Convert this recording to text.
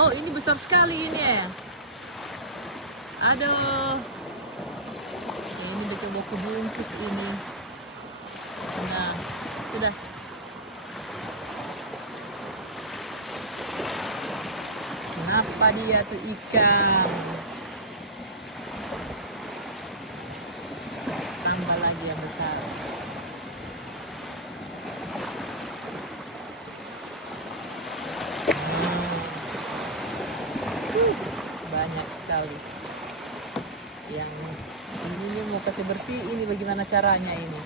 Oh, ini besar sekali ini ya. Aduh. Ini betul-betul bungkus ini. Nah, sudah. Kenapa dia tuh ikan? Tambah lagi yang besar. Banyak sekali. Yang ini mau kasih bersih, ini bagaimana caranya ini?